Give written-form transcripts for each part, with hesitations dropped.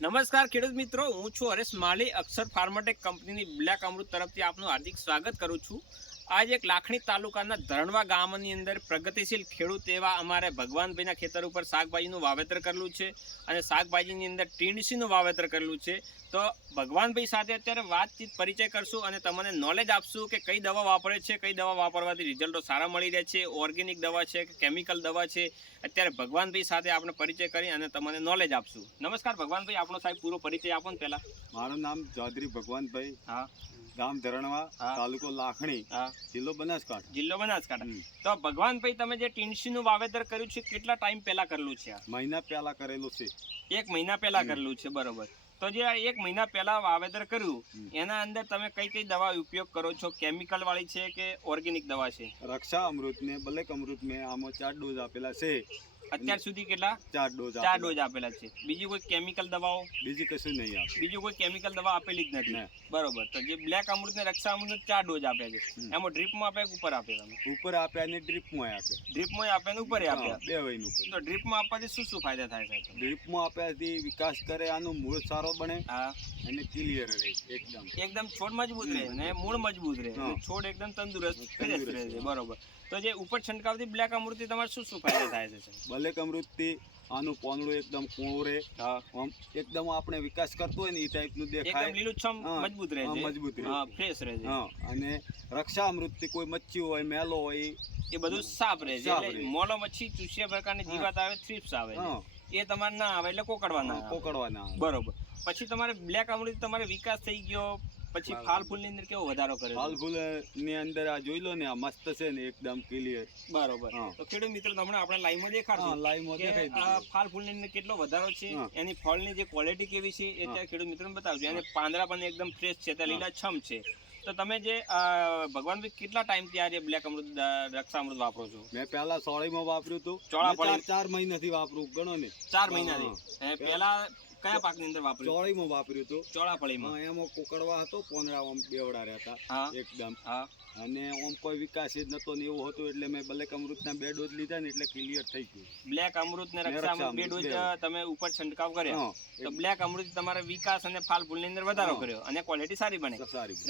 નમસ્કાર ખેડૂત મિત્રો, હું છું હરેશ માલી. અક્ષર ફાર્માટેક કંપનીની બ્લેક અમૃત તરફથી આપનું હાર્દિક સ્વાગત કરું છું. આજ એક લાખણી તાલુકાના ધરણવા ગામની અંદર પ્રગતિશીલ ખેડૂત એવા અમારે ભગવાનભાઈના ખેતર ઉપર શાકભાજીનું વાવેતર કરેલું છે અને શાકભાજીની અંદર ટીંડસીનું વાવેતર કરેલું છે. તો ભગવાનભાઈ સાથે અત્યારે વાતચીત પરિચય કરશું અને તમને નોલેજ આપશું કે કઈ દવા વાપરે છે, કઈ દવા વાપરવાથી રિઝલ્ટો સારા મળી રહે છે, ઓર્ગેનિક દવા છે કે કેમિકલ દવા છે. અત્યારે ભગવાનભાઈ સાથે આપણે પરિચય કરી અને તમને નોલેજ આપશું. નમસ્કાર ભગવાનભાઈ, આપણો સાહેબ પૂરો પરિચય આપો ને પહેલા. મારું નામ ચૌધરી ભગવાનભાઈ, હા, ગામ ધરણવા, તાલુકો લાખણી, જિલ્લો બનાસકાંઠા. જિલ્લો બનાસકાંઠા. તો ભગવાનભાઈ, તમે જે ટીંડસીનું વાવેતર કર્યું છે કેટલા ટાઈમ પહેલા કરેલું છે? મહિના પહેલા કરેલું છે. 1 મહિના પહેલા કરેલું છે, બરોબર. તો જે 1 મહિના પહેલા વાવેતર કર્યું એના અંદર તમે કઈ કઈ દવા ઉપયોગ કરો છો? કેમિકલ વાળી છે કે ઓર્ગેનિક દવા છે? રક્ષા અમૃત ને બ્લેક અમૃત મેં આમાં 4 ડોઝ આપેલા છે. અત્યાર સુધી કેટલા? 4 ડોઝ. 4 ડોઝ આપેલા છે. બીજી કોઈ કેમિકલ દવાઓ? બીજી કશું નહીં આપે. બીજું કોઈ કેમિકલ દવા આપેલી જ નથી, બરોબર. તો જે બ્લેક અમૃત ને રક્ષા અમૃત 4 ડોઝ આપ્યા છે. એમાં ડ્રીપમાં આપ્યા ઉપર આપ્યા? તમે ઉપર આપ્યા અને ડ્રીપમાં આપ્યા. ડ્રીપમાં આપ્યા ને ઉપર આપ્યા, બે વયનું. તો ડ્રીપમાં આપવાથી શું શું ફાયદા થાય છે? ડ્રીપમાં આપ્યાથી વિકાસ કરે, આનો મૂળ સારો બને. હા, અને ક્લિયર રહે એકદમ છોડ મજબૂત રહે ને મૂળ મજબૂત રહે, છોડ એકદમ તંદુરસ્ત ફ્રેશ રહે છે, બરોબર. તો જે ઉપર છંટકાવથી બ્લેક અમૃતથી તમારે શું શું ફાયદા થાય છે? બ્લેક અમૃતથી આનું પાંદડું એકદમ કૂણું રહે, એકદમ આપણે વિકાસ કરતો હોય ને એ ટાઈપનું દેખાય, એકદમ લીલુંછમ મજબૂત રહે છે, મજબૂત રહે, ફ્રેશ રહે છે. અને રક્ષા અમૃતથી કોઈ મચ્છી હોય, મેલો હોય, એ બધું સાફ રહે છે. એટલે મોલો મચ્છી, ચૂસિયા પ્રકારની જીવાત આવે, થ્રિપ્સ આવે, એ તમારે ના આવે એટલે કોકડવા ના આવે, બરોબર. પછી તમારે બ્લેક અમૃત તમારે વિકાસ થઈ ગયો પછી ફાલ ફૂલ ની અંદર કેવો વધારો કરે? ફાલ ફૂલ ની અંદર આ જોઈ લો ને, આ મસ્ત છે ને, એકદમ ક્લિયર, બરોબર. તો ખેડૂત મિત્રો, તમને આપણે લાઈવ માં દેખાડશું કે ફાલ ફૂલ ની અંદર કેટલો વધારો છે, એની ફળ ની જે ક્વોલિટી કેવી છે એ ત્યાં ખેડૂત મિત્રો બતાવજો. અને પાંદડા પણ એકદમ ફ્રેશ છે, ત્યાં લીલાછમ છે. તો તમે જે ભગવાનભાઈ કેટલા ટાઈમ થી આ બ્લેક અમૃત રક્ષા અમૃત વાપરો છો? મેં પહેલા સોળીમાં વાપર્યું હતું. 4 મહિનાથી વાપરું, ગણો ને 4 મહિનાથી. પહેલા કયા પાકની અંદર વાપર્યું? ચોળીમાં વાપર્યું હતું. ચોળાફળીમાં. એમાં કોકડવા હતો, પોંદડા બેવડા રહેતા એકદમ, અને આમ કોઈ વિકાસ જ નતો ને એવું હતું. એટલે મેં બ્લેક અમૃતના 2 ડોઝ લીધા ને એટલે ક્લિયર થઈ ગયું. બ્લેક અમૃત ને રક્ષા અમૃત 2 ડોઝ તમે ઉપર છંટકાવ કર્યા, તો બ્લેક અમૃત તમારા વિકાસ અને ફાલ ફૂલ ની અંદર વધારો કર્યો અને ક્વોલિટી સારી બને.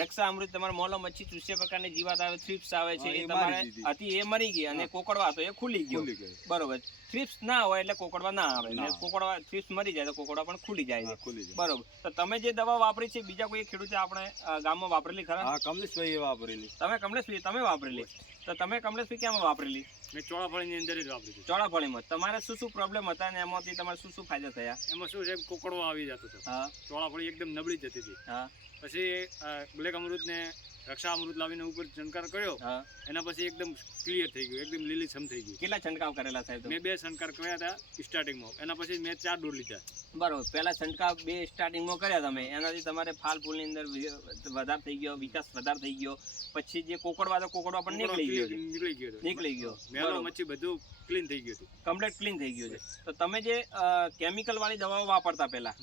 રક્ષા અમૃત તમારે મોલો મચ્છી, ચૂસિયા પ્રકારની જીવાત આવે, થ્રિપ્સ આવે છે, એ તમારે હતી એ મરી ગઈ, અને કોકડવા હતો એ ખુલી ગયો, બરોબર. થ્રિપ્સ ના હોય એટલે કોકડવા ના આવે, ને કોકડવા થ્રિપ્સ મરી જાય તો કોકડવા પણ ખુલી જાય છે, બરોબર. તો તમે જે દવા વાપરી છે, બીજા કોઈ ખેડૂતે આપણે ગામમાં વાપરેલી ખરા? હા, કમલેશભાઈ વાપરેલી. કમલેશભાઈ તમે વાપરેલી? તો તમે કમલેશભાઈ ક્યાં વાપરેલી? મેં ચોળાફળીની અંદર જ વાપરી. ચોળાફળીમાં તમારે શું શું પ્રોબ્લેમ હતા ને એમાંથી તમારે શું શું ફાયદા થયા? એમાં શું છે, કોકડો આવી જતો હતો. ચોળાફળી એકદમ નબળી જતી હતી. પછી બ્લેક અમૃત ને રક્ષા અમૃત લાવીને ઉપર છંટકાવ કર્યો, એના પછી એકદમ ક્લિયર થઈ ગયું, એકદમ લીલીછમ થઈ ગયું. કેટલા છંટકાવ કરેલા સાહેબ? મેં 2 છંટકાવ કર્યા હતા સ્ટાર્ટિંગમાં, એના પછી મેં 4 ડોઝ લીધા. બરોબર. પહેલા છંટકાવ 2 સ્ટાર્ટિંગમાં કર્યા તમે, એનાથી તમારે ફાલ ફૂલની અંદર વધાર થઈ ગયો, વિકાસ વધાર થઈ ગયો. પછી જે કોકડવા પણ નીકળી ગયો, મેલો મચ્છી બધું ક્લીન થઈ ગયું હતું, કમ્પ્લીટ ક્લીન થઈ ગયું છે. તો તમે જે કેમિકલ વાળી દવાઓ વાપરતા પહેલા,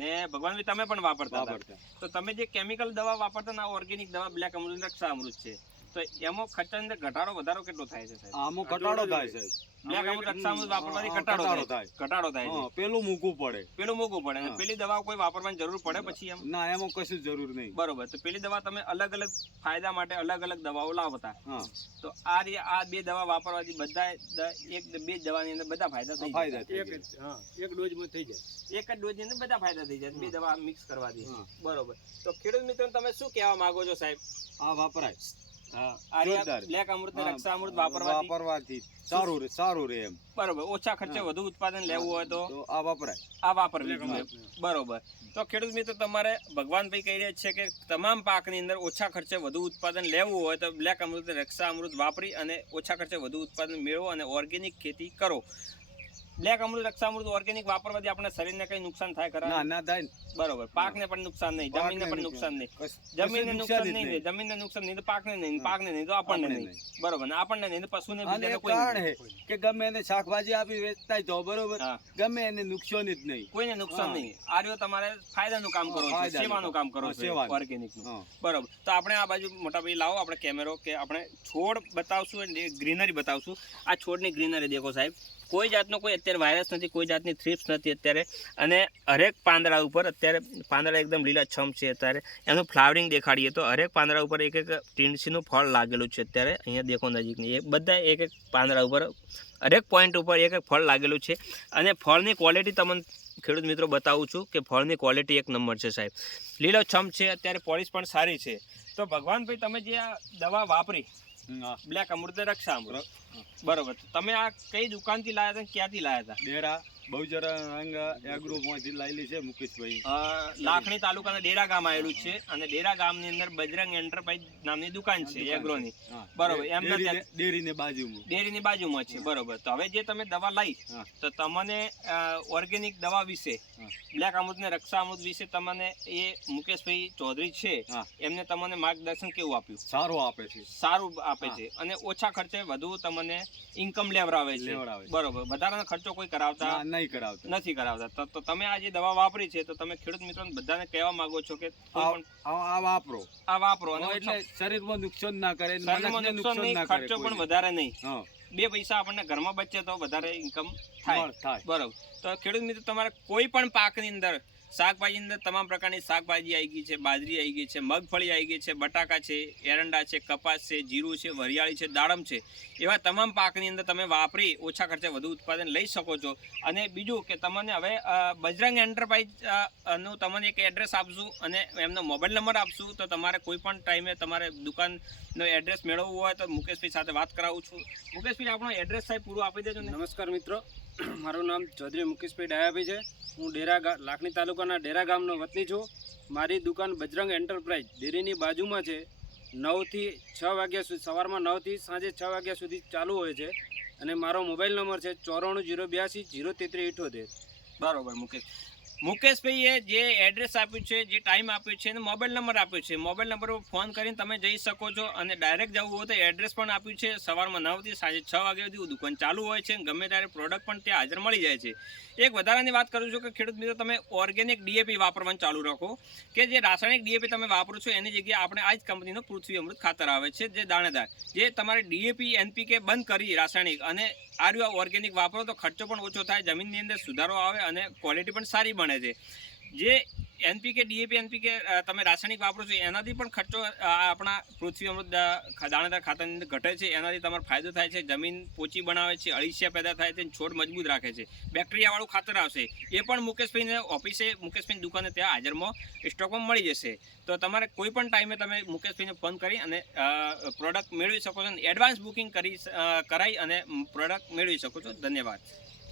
ને ભગવાનભાઈ તમે પણ વાપરતા, તો તમે જે કેમિકલ દવા વાપરતા ને ઓર્ગેનિક દવા બ્લેક અમૃત રક્ષા અમૃત છે, તો એમાં ખર્ચાની અંદર ઘટાડો વધારો કેટલો થાય છે સાહેબ? આમાં ઘટાડો થાય છે. બ્લેક અમૃત રક્ષા અમૃત વાપરવાથી ઘટાડો થાય છે. પેલું મૂકવું પડે અને પેલી દવા કોઈ વાપરવાની જરૂર પડે પછી એમ? ના, એમાં કશું જરૂર નહીં, બરોબર. તો પેલી દવા તમે અલગ અલગ ફાયદા માટે અલગ અલગ દવાઓ લાવતા, તો આ 2 દવા વાપરવાથી બધા 2 દવાની અંદર બધા ફાયદા થઈ જાય. એક ડોઝમાં થઈ જાય, એક જ ડોઝ ની અંદર બધા ફાયદા થઈ જાય 2 દવા મિક્સ કરવાથી, બરોબર. તો ખેડૂત મિત્રો, તમે શું કહેવા માંગો છો સાહેબ? આ વાપરાય. બ્લેક અમૃત ને રક્ષા અમૃત વાપરવાથી સારું રે એમ, બરોબર. ઓછા ખર્ચે વધુ ઉત્પાદન લેવું હોય તો આ વપરાય, આ વાપરવું, બરોબર. તો ખેડૂત મિત્રો, તમારે ભગવાનભાઈ કહી રહ્યા છે કે તમામ પાકની અંદર ઓછા ખર્ચે વધુ ઉત્પાદન લેવું હોય તો બ્લેક અમૃત રક્ષા અમૃત વાપરી અને ઓછા ખર્ચે વધુ ઉત્પાદન મેળવો અને ઓર્ગેનિક ખેતી કરો. બ્લેક અમૃત રક્ષા અમૃત ઓર્ગેનિક વાપરવાથી આપણે શરીરને કઈ નુકસાન થાય ખરા? ના થાય, બરોબર. પાકને પણ નુકસાન નહીં, જમીનને પણ નુકસાન નહીં, જમીનને નુકસાન નહીં, જમીનને નુકસાન નહીં, પાકને નહીં, પાકને નહીં તો આપણને નહીં, બરોબર. ને આપણને નહીં તો પશુને કે ગમે એને શાકભાજી આપી વેચતા જ બરોબર, ગમે એને નુકસાન જ નહીં, કોઈને નુકસાન નહીં. આ રહ્યો તમારે ફાયદાનું કામ કરો છો, સેવાનું કામ કરો છો ઓર્ગેનિક નું, બરોબર. તો આપણે આ બાજુ મોટા ભાઈ લાવો આપણે કેમેરો, કે આપણે છોડ બતાવશું અને ગ્રીનરી બતાવશું. આ છોડની ગ્રીનરી દેખો સાહેબ, કોઈ જાતનો કોઈ અત્યારે વાયરસ નથી, કોઈ જાતની થ્રિપ્સ નથી અત્યારે. અને હરેક પાંદડા ઉપર અત્યારે પાંદડા એકદમ લીલાછમ છે. અત્યારે એનું ફ્લાવરિંગ દેખાડીએ તો હરેક પાંદડા ઉપર એક એક ટીણસીનું ફળ લાગેલું છે. અત્યારે અહીંયા દેખો નજીકની એ બધા એક એક પાંદડા ઉપર હરેક પોઈન્ટ ઉપર એક એક ફળ લાગેલું છે. અને ફળની ક્વોલિટી તમને ખેડૂત મિત્રો બતાવું છું કે ફળની ક્વોલિટી એક નંબર છે સાહેબ. લીલોછમ છે, અત્યારે પોલિશ પણ સારી છે. તો ભગવાનભાઈ તમે જે આ દવા વાપરી બ્લેક અમૃત ને રક્ષા અમૃત, બરોબર, તો તમે આ કઈ દુકાનથી લાયા હતા, ક્યાંથી લાયા હતા? ડેરા બહુચર રંગ એગ્રોમાંથી લાયેલી છે મુકેશભાઈ. લાખણી તાલુકાના ડેરા ગામ આવેલું છે અને ડેરા ગામની અંદર બજરંગ એન્ટરપ્રાઇઝ નામની દુકાન છે એગ્રોની, બરોબર. એમના ડેરીની બાજુમાં છે, બરોબર. તો હવે જે તમે દવા લઈ તો તમને ઓર્ગેનિક દવા વિશે, બ્લેક અમૃત ને રક્ષા અમૃત વિશે તમને એ મુકેશભાઈ ચૌધરી છે એમને તમને માર્ગદર્શન કેવું આપ્યું? સારું આપે છે અને ઓછા ખર્ચે વધુ તમને ઇન્કમ લેવડાવે છે, બરોબર. વધારાનો ખર્ચો કોઈ કરાવતા નથી કરાવતા. તો તમે આ જે દવા વાપરી છે તો તમે ખેડૂત મિત્રોને બધાને કહેવા માંગો છો કે આ વાપરો અને શરીરમાં નુકસાન ના કરે, ખર્ચો પણ વધારે નહીં, 2 પૈસા આપણને ઘરમાં બચે તો વધારે ઇન્કમ થાય, બરોબર. તો ખેડૂત મિત્રો તમારે કોઈ પણ પાકની અંદર, શાકભાજીની અંદર તમામ પ્રકારની શાકભાજી આવી ગઈ છે, બાજરી આવી ગઈ છે, મગફળી આવી ગઈ છે, બટાકા છે, એરંડા છે, કપાસ છે, જીરું છે, વરિયાળી છે, દાડમ છે, એવા તમામ પાકની અંદર તમે વાપરી ઓછા ખર્ચે વધુ ઉત્પાદન લઈ શકો છો. અને બીજું કે તમને હવે બજરંગ એન્ટરપ્રાઇઝ નું તમને એક એડ્રેસ આપશું અને એમનો મોબાઈલ નંબર આપશું. તો તમારે કોઈ પણ ટાઈમે તમારે દુકાનનો એડ્રેસ મેળવવું હોય તો મુકેશભાઈ સાથે વાત કરાવું છું. મુકેશભાઈ આપણો એડ્રેસ સાહેબ પૂરું આપી દેજો ને. નમસ્કાર મિત્રો, મારું નામ ચૌધરી મુકેશભાઈ ડાયાભાઈ છે. હું લાખણી તાલુકાના ડેરા ગામનો વતની છું. મારી દુકાન બજરંગ એન્ટરપ્રાઇઝ ડેરીની બાજુમાં છે. 9 થી 6 વાગ્યા સુધી, સવારમાં 9 થી સાંજે 6 વાગ્યા સુધી ચાલુ હોય છે. અને મારો મોબાઈલ નંબર છે 9402820378. બરોબર. મુકેશભાઈએ જે એડ્રેસ આપ્યું છે, જે ટાઈમ આપ્યો છે અને મોબાઈલ નંબર આપ્યો છે, મોબાઈલ નંબર પર ફોન કરીને તમે જઈ શકો છો. અને ડાયરેક્ટ જવું હોય તો એડ્રેસ પણ આપ્યું છે. સવારમાં 9 થી સાંજે 6 વાગ્યા સુધી દુકાન ચાલુ હોય છે. ગમે ત્યારે પ્રોડક્ટ પણ ત્યાં હાજર મળી જાય છે. એક વધારાની વાત કરું છું કે ખેડૂત મિત્રો તમે ઓર્ગેનિક ડીએપી વાપરવાનું ચાલુ રાખો, કે જે રાસાયણિક ડીએપી તમે વાપરો છો એની જગ્યાએ આપણે આ જ કંપનીનો પૃથ્વી અમૃત ખાતર આવે છે, જે દાણેદાર. જે તમારે ડીએપી એનપીકે બંધ કરી રાસાયણિક અને આ ઓર્ગેનિક વાપરો તો ખર્ચો પણ ઓછો થાય, જમીનની અંદર સુધારો આવે અને ક્વોલિટી પણ સારી બને છે. જે એનપીકે ડીએપી એનપીકે તમે રાસાયણિક વાપરો છો એનાથી પણ ખર્ચો આપણા પૃથ્વી અમૃત દાણેદાર ખાતરની અંદર ઘટે છે. એનાથી તમારો ફાયદો થાય છે, જમીન પોચી બનાવે છે, અળસિયા પેદા થાય છે, છોડ મજબૂત રાખે છે. બેક્ટેરિયાવાળું ખાતર આવશે એ પણ મુકેશભાઈને ઓફિસે, મુકેશભાઈની દુકાને ત્યાં હાજરમાં સ્ટોકમાં મળી જશે. તો તમારે કોઈ પણ ટાઈમે તમે મુકેશભાઈને ફોન કરી અને પ્રોડક્ટ મેળવી શકો છો. એડવાન્સ બુકિંગ કરાવી અને પ્રોડક્ટ મેળવી શકો છો. ધન્યવાદ.